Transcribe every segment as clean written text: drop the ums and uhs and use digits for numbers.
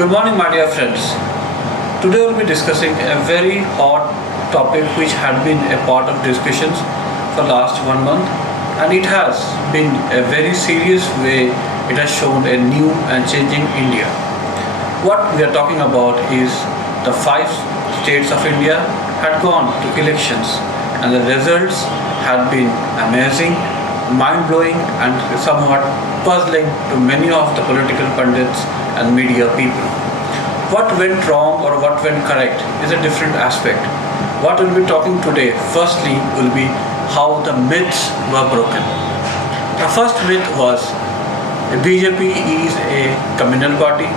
Good morning, my dear friends. Today we'll be discussing a very hot topic which had been a part of discussions for last 1 month, and it has been a very serious way. It has shown a new and changing India. What we are talking about is the five states of India had gone to elections, and the results had been amazing, mind blowing, and somewhat puzzling to many of the political pundits and media people. What went wrong or what went correct is a different aspect. What we'll be talking today, firstly, will be how the myths were broken. The first myth was BJP is a communal party.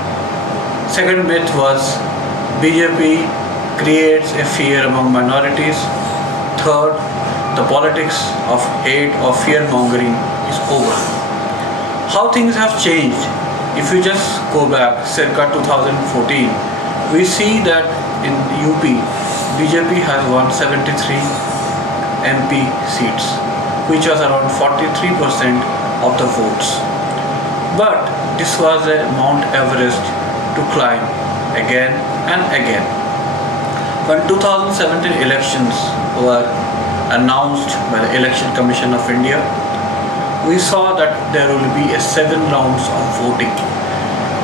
Second myth was BJP creates a fear among minorities. Third, the politics of hate or fear mongering is over. How things have changed. If you just go back circa 2014, we see that in UP, BJP has won 73 MP seats, which was around 43% of the votes. But this was a Mount Everest to climb again and again. When 2017 elections were announced by the Election Commission of India, we saw that there will be a 7 rounds of voting.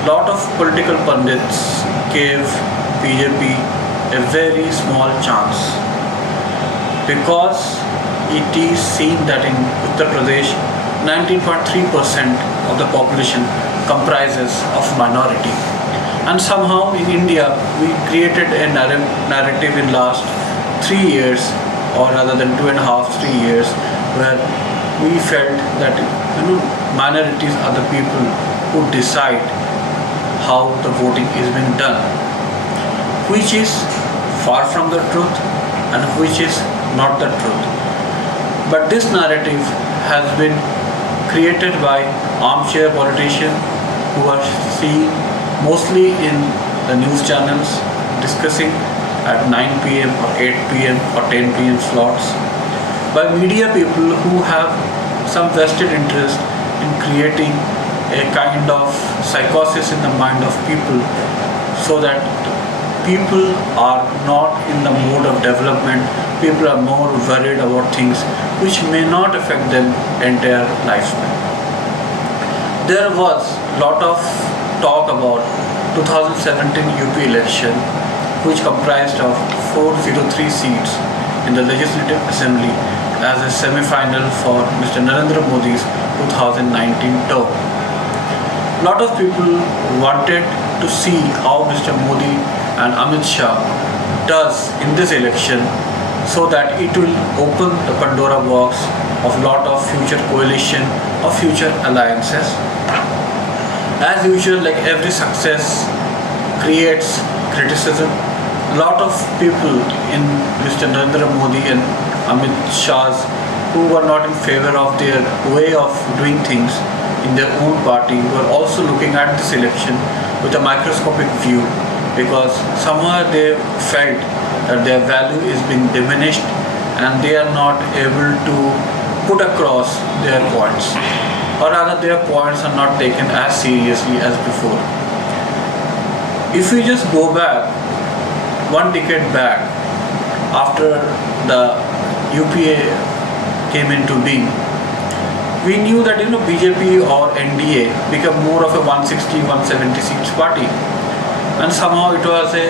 Lot of political pundits gave BJP a very small chance because it is seen that in Uttar Pradesh 19.3% of the population comprises of minority, and somehow in India we created a narrative in last 3 years, or rather than 2.5-3 years, where we felt that minorities are the people who decide how the voting is being done, which is far from the truth and which is not the truth. But this narrative has been created by armchair politicians who are seen mostly in the news channels discussing at 9 p.m. or 8 p.m. or 10 p.m. slots, by media people who have some vested interest in creating a kind of psychosis in the mind of people, so that people are not in the mode of development. People are more worried about things which may not affect them entire lifespan. There was lot of talk about 2017 UP election, which comprised of 403 seats in the Legislative Assembly as a semi-final for Mr. Narendra Modi's 2019 term. Lot of people wanted to see how Mr. Modi and Amit Shah does in this election, so that it will open the Pandora box of lot of future coalition or future alliances. As usual, like every success creates criticism. Lot of people in Mr. Narendra Modi and Amit Shah's who were not in favor of their way of doing things in their own party were also looking at this election with a microscopic view, because somehow they felt that their value is being diminished and they are not able to put across their points, or rather their points are not taken as seriously as before. If we just go back 1 decade back, after the UPA came into being, we knew that BJP or NDA became more of a 160-170 seats party, and somehow it was a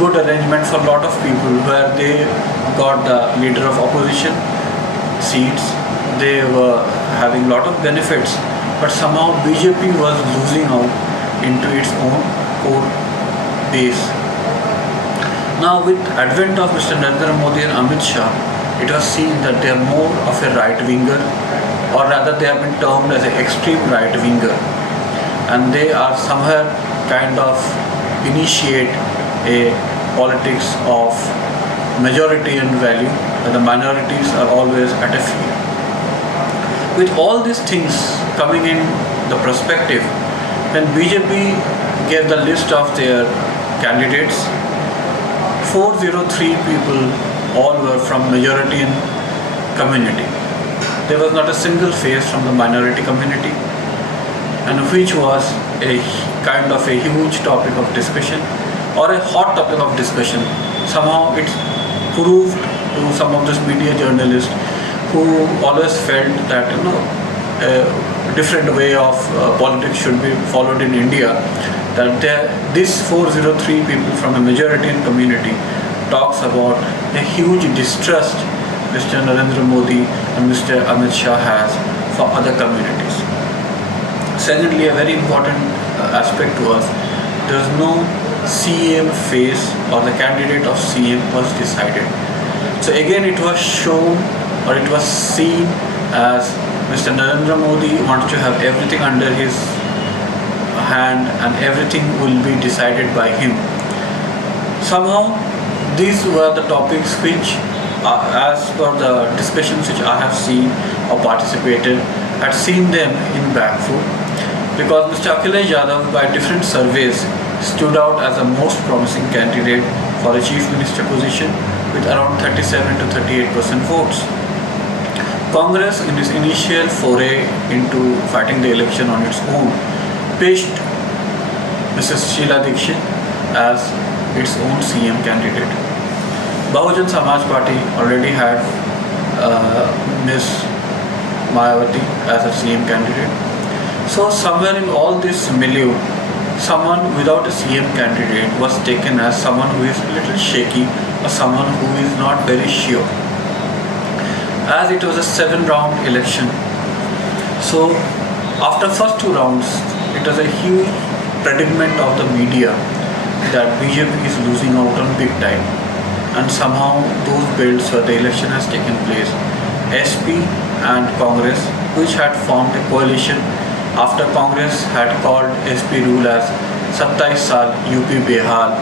good arrangement for a lot of people, where they got the leader of opposition seats, they were having a lot of benefits, but somehow BJP was losing out into its own core base. Now with advent of Mr. Narendra Modi and Amit Shah, it was seen that they are more of a right-winger, or rather they have been termed as an extreme right-winger, and they are somewhere kind of initiate a politics of majoritarian value, where the minorities are always at a fear. With all these things coming in the perspective, when BJP gave the list of their candidates, 403 people all were from majoritarian community. There was not a single face from the minority community, and which was a kind of a huge topic of discussion or a hot topic of discussion. Somehow it's proved to some of these media journalists who always felt that a different way of politics should be followed in India, that this 403 people from a majority community talks about a huge distrust Mr. Narendra Modi and Mr. Amit Shah has for other communities. Secondly, a very important aspect to us, there is no CM face or the candidate of CM was decided. So again it was shown or it was seen as Mr. Narendra Modi wants to have everything under his hand and everything will be decided by him. Somehow these were the topics which, as per the discussions which I have seen or participated, had seen them in back foot, because Mr. Akhilesh Yadav by different surveys stood out as the most promising candidate for a chief minister position with around 37 to 38% votes. Congress, in its initial foray into fighting the election on its own, pitched Mrs. Sheila Dikshit as its own CM candidate. Bahujan Samaj Party already had Ms. Mayawati as a CM candidate. So somewhere in all this milieu, someone without a CM candidate was taken as someone who is a little shaky or someone who is not very sure. As it was a 7-round election, so after first 2 rounds, it was a huge predicament of the media that BJP is losing out on big time, and somehow those belts where the election has taken place, SP and Congress, which had formed a coalition after Congress had called SP rule as 27 Saal UP Behal,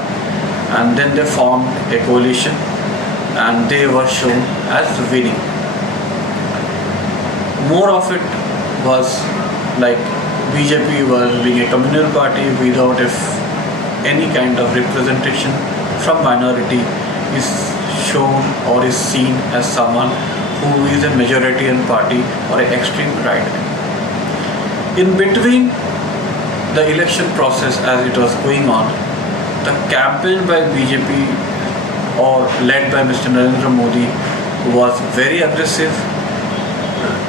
and then they formed a coalition and they were shown as winning. More of it was like BJP was being a communal party without any kind of representation from minority is shown or is seen as someone who is a majoritarian party or an extreme right. In between the election process as it was going on, the campaign by BJP or led by Mr. Narendra Modi was very aggressive,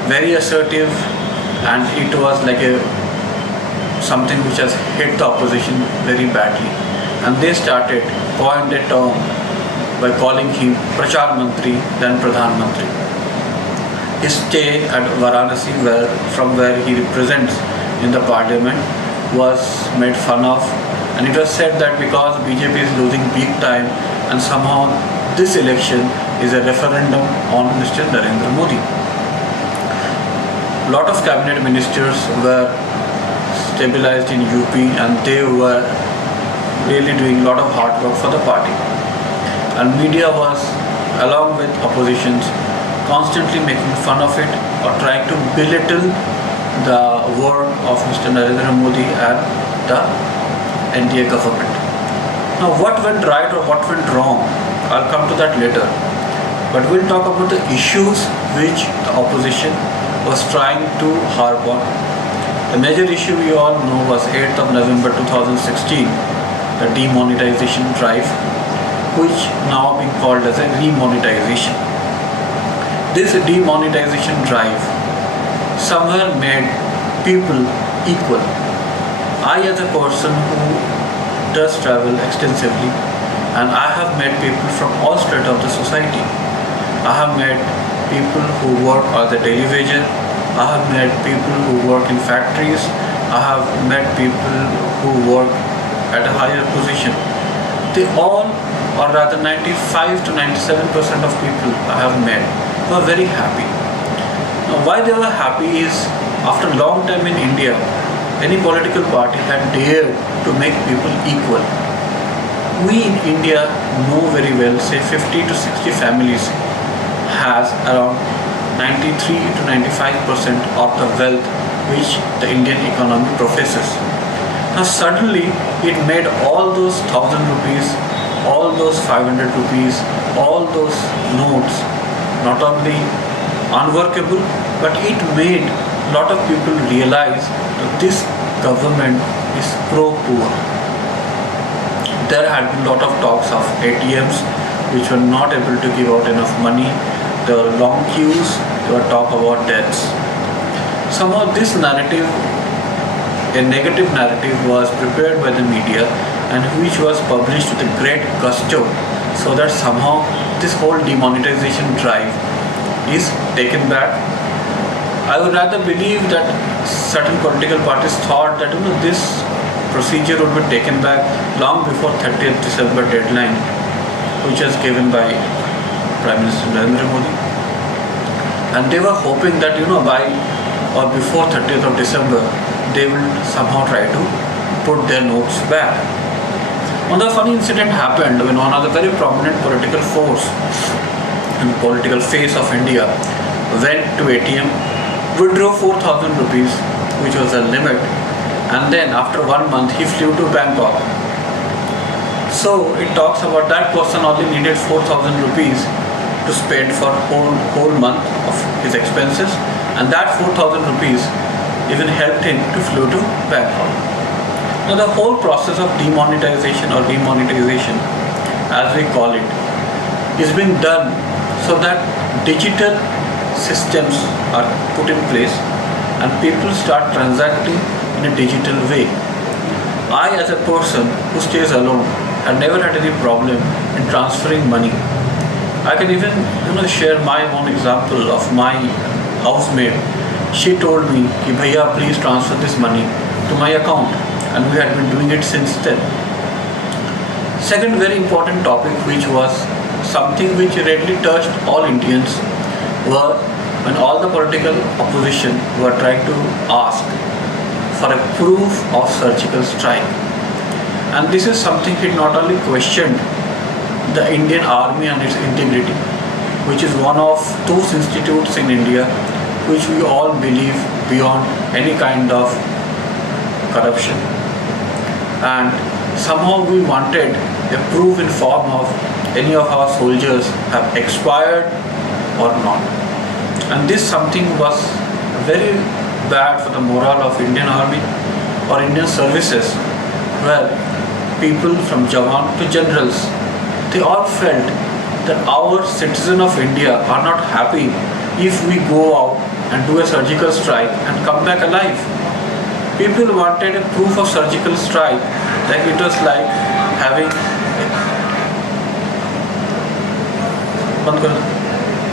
very assertive, and it was like something which has hit the opposition very badly. And they started coined a term by calling him Prachar Mantri than Pradhan Mantri. His stay at Varanasi, from where he represents in the parliament, was made fun of, and it was said that because BJP is losing big time and somehow this election is a referendum on Mr. Narendra Modi. Lot of cabinet ministers were stabilized in UP and they were really doing a lot of hard work for the party. And media was, along with oppositions, constantly making fun of it or trying to belittle the work of Mr. Narendra Modi and the NDA government. Now what went right or what went wrong, I'll come to that later. But we'll talk about the issues which the opposition was trying to harp on. The major issue we all know was 8th of November 2016, the demonetization drive, which now being called as a remonetization. This demonetization drive somewhere made people equal. I as a person who does travel extensively, and I have met people from all strata of the society. I have met people who work as a daily wager. I have met people who work in factories. I have met people who work at a higher position. They all, or rather 95 to 97% of people I have met, were very happy. Now why they were happy is, after a long time in India, any political party had dared to make people equal. We in India know very well, say 50 to 60 families has around 93 to 95% of the wealth which the Indian economy professes. Now suddenly it made all those 1,000 rupees, all those 500 rupees, all those notes not only unworkable, but it made a lot of people realize that this government is pro-poor. There had been lot of talks of ATMs which were not able to give out enough money. There were long queues. There were talk about deaths. Somehow this narrative, a negative narrative, was prepared by the media and which was published with a great gusto, so that somehow this whole demonetization drive is taken back. I would rather believe that certain political parties thought that this procedure would be taken back long before 30th December deadline, which was given by Prime Minister Narendra Modi, and they were hoping that by or before 30th of December they will somehow try to put their notes back. Another funny incident happened when one of the very prominent political force and political face of India went to ATM, withdrew 4,000 rupees, which was the limit, and then after 1 month he flew to Bangkok. So it talks about that person only needed 4,000 rupees to spend for whole month of his expenses, and that 4,000 rupees even helped him to flew to Bangkok. Now the whole process of demonetization or demonetization, as we call it, is being done so that digital systems are put in place and people start transacting in a digital way. I, as a person who stays alone, have never had any problem in transferring money. I can even share my own example of my housemaid. She told me, "Ki bhaiya, please transfer this money to my account," and we had been doing it since then. Second very important topic, which was something which really touched all Indians, were when all the political opposition were trying to ask for a proof of surgical strike. And this is something it not only questioned the Indian army and its integrity, which is one of those institutes in India which we all believe beyond any kind of corruption. And somehow we wanted a proof in form of any of our soldiers have expired or not. And this something was very bad for the morale of Indian army or Indian services, where people from Jawan to generals, they all felt that our citizen of India are not happy if we go out and do a surgical strike and come back alive. People wanted a proof of surgical strike, like it was like having